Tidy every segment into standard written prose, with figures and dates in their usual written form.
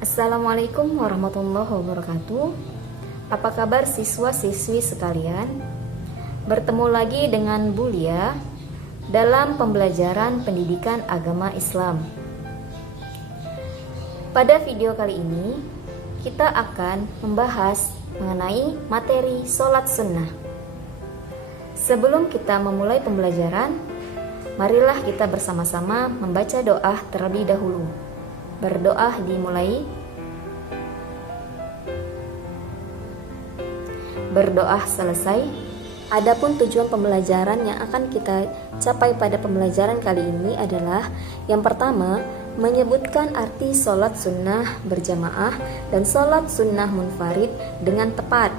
Assalamualaikum warahmatullahi wabarakatuh. Apa kabar siswa-siswi sekalian? Bertemu lagi dengan Bu Lia dalam pembelajaran pendidikan agama Islam. Pada video kali ini, kita akan membahas mengenai materi sholat sunnah. Sebelum kita memulai pembelajaran, marilah kita bersama-sama membaca doa terlebih dahulu. Berdoa dimulai. Berdoa selesai. Adapun tujuan pembelajaran yang akan kita capai pada pembelajaran kali ini adalah yang pertama, menyebutkan arti sholat sunnah berjamaah dan sholat sunnah munfarid dengan tepat.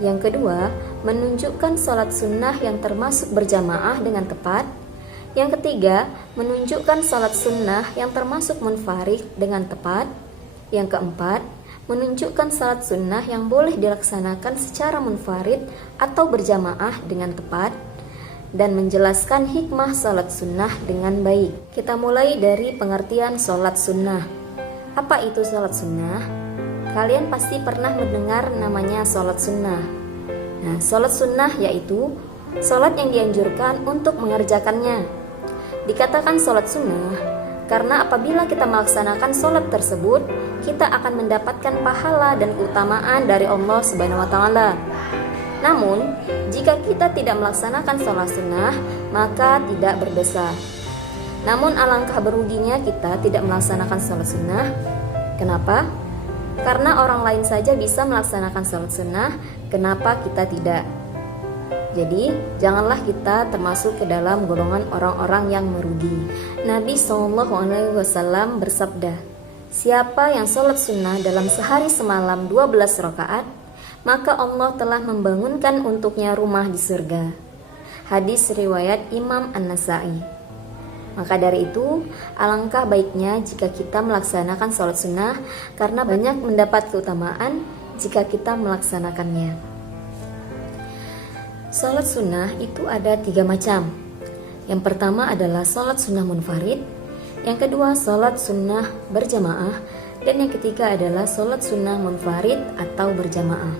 Yang kedua, menunjukkan sholat sunnah yang termasuk berjamaah dengan tepat. Yang ketiga, menunjukkan sholat sunnah yang termasuk munfarid dengan tepat. Yang keempat, menunjukkan sholat sunnah yang boleh dilaksanakan secara munfarid atau berjamaah dengan tepat. Dan menjelaskan hikmah sholat sunnah dengan baik. Kita mulai dari pengertian sholat sunnah. Apa itu sholat sunnah? Kalian pasti pernah mendengar namanya sholat sunnah. Nah, sholat sunnah yaitu sholat yang dianjurkan untuk mengerjakannya. Dikatakan sholat sunnah karena apabila kita melaksanakan sholat tersebut, kita akan mendapatkan pahala dan keutamaan dari Allah Subhanahu wa Ta'ala. Namun, jika kita tidak melaksanakan sholat sunnah, maka tidak berdosa. Namun, alangkah beruginya kita tidak melaksanakan sholat sunnah. Kenapa? Karena orang lain saja bisa melaksanakan sholat sunnah, kenapa kita tidak? Jadi, janganlah kita termasuk ke dalam golongan orang-orang yang merugi. Nabi SAW bersabda, siapa yang sholat sunnah dalam sehari semalam 12 rakaat, maka Allah telah membangunkan untuknya rumah di surga. Hadis riwayat Imam An-Nasai. Maka dari itu, alangkah baiknya jika kita melaksanakan sholat sunnah, karena banyak mendapat keutamaan jika kita melaksanakannya. Sholat sunnah itu ada 3 macam. Yang pertama adalah sholat sunnah munfarid, yang kedua sholat sunnah berjamaah, dan yang ketiga adalah sholat sunnah munfarid atau berjamaah.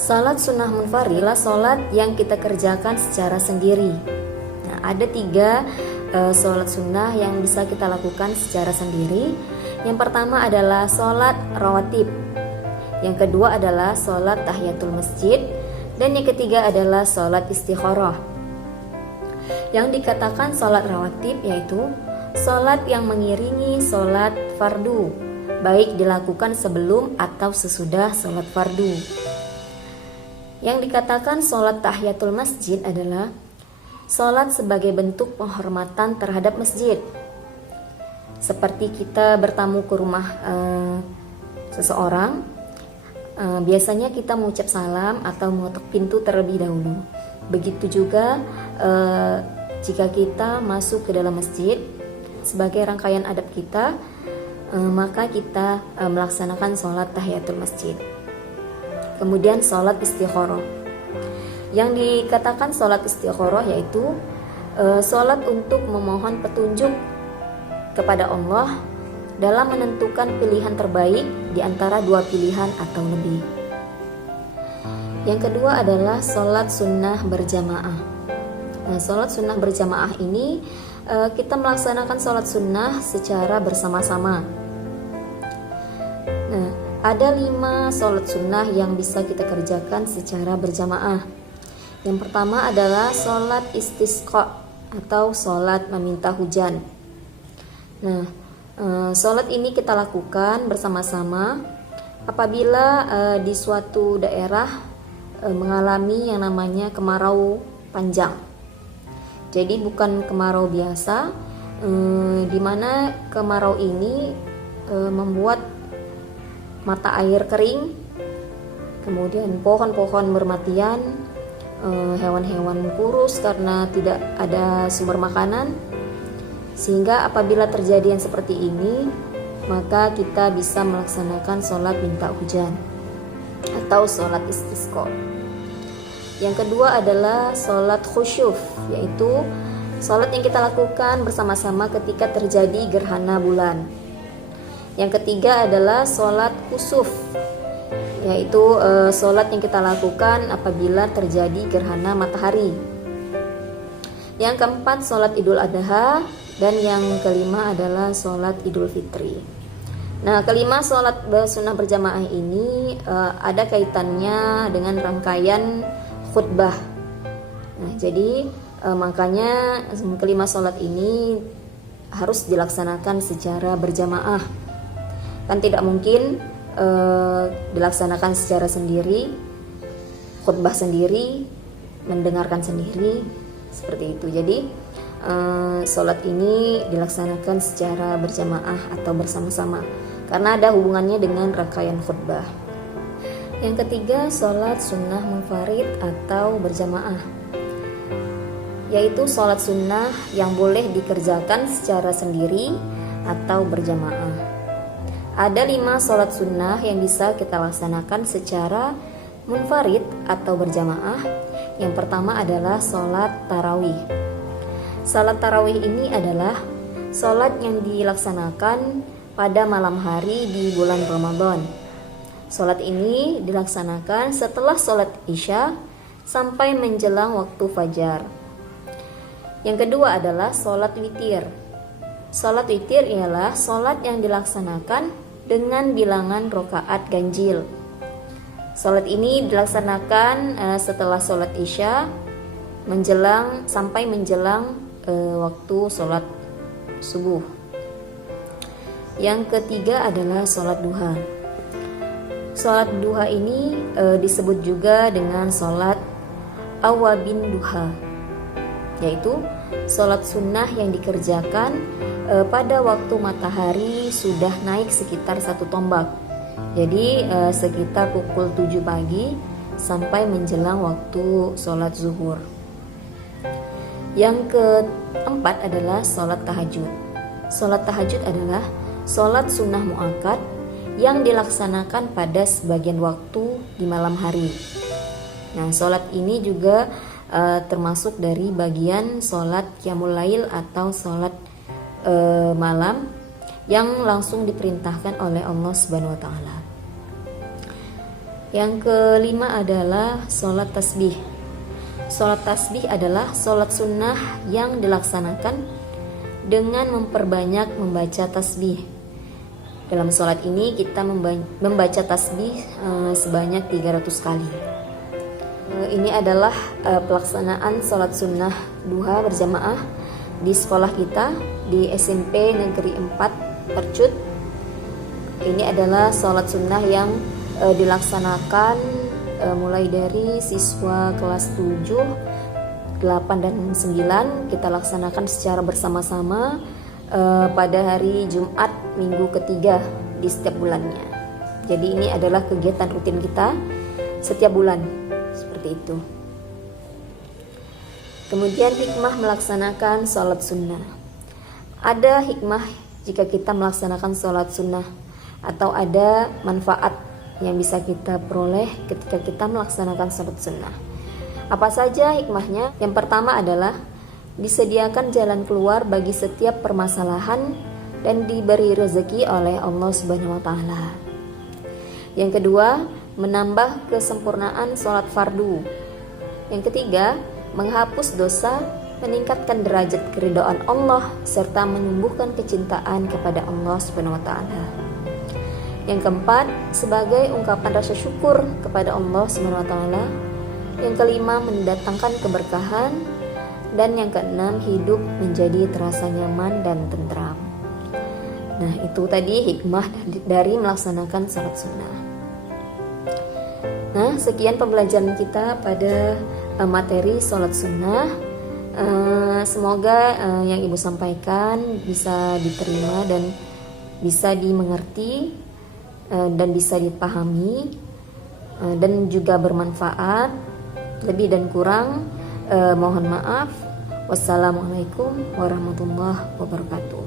Sholat sunnah munfarid adalah sholat yang kita kerjakan secara sendiri. Nah, ada 3 sholat sunnah yang bisa kita lakukan secara sendiri. Yang pertama adalah sholat rawatib. Yang kedua adalah sholat tahiyatul masjid. Dan yang ketiga adalah sholat istikharah. Yang dikatakan sholat rawatib yaitu sholat yang mengiringi sholat fardu, baik dilakukan sebelum atau sesudah sholat fardu. Yang dikatakan sholat tahiyatul masjid adalah sholat sebagai bentuk penghormatan terhadap masjid. Seperti kita bertamu ke rumah seseorang, biasanya kita mengucap salam atau mengetuk pintu terlebih dahulu. Begitu juga jika kita masuk ke dalam masjid, sebagai rangkaian adab kita, maka kita melaksanakan sholat tahiyatul masjid. Kemudian sholat istikharah. Yang dikatakan sholat istikharah yaitu sholat untuk memohon petunjuk kepada Allah dalam menentukan pilihan terbaik di antara 2 pilihan atau lebih. Yang kedua adalah sholat sunnah berjamaah. Nah, sholat sunnah berjamaah ini kita melaksanakan sholat sunnah secara bersama-sama. Nah, ada 5 sholat sunnah yang bisa kita kerjakan secara berjamaah. Yang pertama adalah sholat istisqa atau sholat meminta hujan. Nah, sholat ini kita lakukan bersama-sama apabila di suatu daerah mengalami yang namanya kemarau panjang. Jadi bukan kemarau biasa, di mana kemarau ini membuat mata air kering, kemudian pohon-pohon bermatian, hewan-hewan kurus karena tidak ada sumber makanan. Sehingga apabila terjadi yang seperti ini, maka kita bisa melaksanakan sholat minta hujan atau sholat istisqa. Yang kedua adalah sholat khusyuf, yaitu sholat yang kita lakukan bersama-sama ketika terjadi gerhana bulan. Yang ketiga adalah sholat kusuf, yaitu sholat yang kita lakukan apabila terjadi gerhana matahari. Yang keempat sholat Idul Adha, dan yang kelima adalah sholat Idul Fitri. Nah, kelima sholat sunnah berjamaah ini ada kaitannya dengan rangkaian khutbah. Nah, jadi makanya kelima sholat ini harus dilaksanakan secara berjamaah. Kan tidak mungkin dilaksanakan secara sendiri, khutbah sendiri, mendengarkan sendiri, seperti itu. Jadi sholat ini dilaksanakan secara berjamaah atau bersama-sama karena ada hubungannya dengan rangkaian khutbah. Yang ketiga, sholat sunnah munfarid atau berjamaah, yaitu sholat sunnah yang boleh dikerjakan secara sendiri atau berjamaah. Ada 5 sholat sunnah yang bisa kita laksanakan secara munfarid atau berjamaah. Yang pertama adalah sholat tarawih. Sholat tarawih ini adalah sholat yang dilaksanakan pada malam hari di bulan Ramadan. Sholat ini dilaksanakan setelah sholat Isya sampai menjelang waktu fajar. Yang kedua adalah sholat witir. Sholat witir ialah sholat yang dilaksanakan dengan bilangan rakaat ganjil. Sholat ini dilaksanakan setelah sholat Isya sampai menjelang waktu sholat subuh. Yang ketiga adalah sholat duha. Sholat duha ini disebut juga dengan sholat awabin duha, yaitu sholat sunnah yang dikerjakan pada waktu matahari sudah naik sekitar 1 tombak. Jadi sekitar pukul 7 pagi sampai menjelang waktu sholat zuhur. Yang keempat adalah sholat tahajud. Sholat tahajud adalah sholat sunnah muakkad yang dilaksanakan pada sebagian waktu di malam hari. Nah, sholat ini juga termasuk dari bagian sholat qiyamul lail atau sholat malam yang langsung diperintahkan oleh Allah Subhanahu wa taala. Yang kelima adalah sholat tasbih. Sholat tasbih adalah sholat sunnah yang dilaksanakan dengan memperbanyak membaca tasbih. Dalam sholat ini kita membaca tasbih sebanyak 300 kali. Ini adalah pelaksanaan sholat sunnah duha berjamaah di sekolah kita di SMP Negeri 4 Percut. Ini adalah sholat sunnah yang dilaksanakan mulai dari siswa kelas 7, 8, dan 9. Kita laksanakan secara bersama-sama pada hari Jumat minggu ketiga di setiap bulannya. Jadi ini adalah kegiatan rutin kita setiap bulan, seperti itu. Kemudian hikmah melaksanakan sholat sunnah. Ada hikmah jika kita melaksanakan sholat sunnah, atau ada manfaat yang bisa kita peroleh ketika kita melaksanakan sholat sunnah. Apa saja hikmahnya? Yang pertama adalah disediakan jalan keluar bagi setiap permasalahan dan diberi rezeki oleh Allah Subhanahu wa taala. Yang kedua, menambah kesempurnaan sholat fardu. Yang ketiga, menghapus dosa, meningkatkan derajat keridhaan Allah, serta menumbuhkan kecintaan kepada Allah Subhanahu wa taala. Yang keempat, sebagai ungkapan rasa syukur kepada Allah Subhanahu wa taala. Yang kelima, mendatangkan keberkahan. Dan yang keenam, hidup menjadi terasa nyaman dan tentram. Nah, itu tadi hikmah dari melaksanakan sholat sunnah. Nah, sekian pembelajaran kita pada materi sholat sunnah. Semoga yang Ibu sampaikan bisa diterima dan bisa dimengerti dan bisa dipahami dan juga bermanfaat. Lebih dan kurang mohon maaf. Wassalamualaikum warahmatullahi wabarakatuh.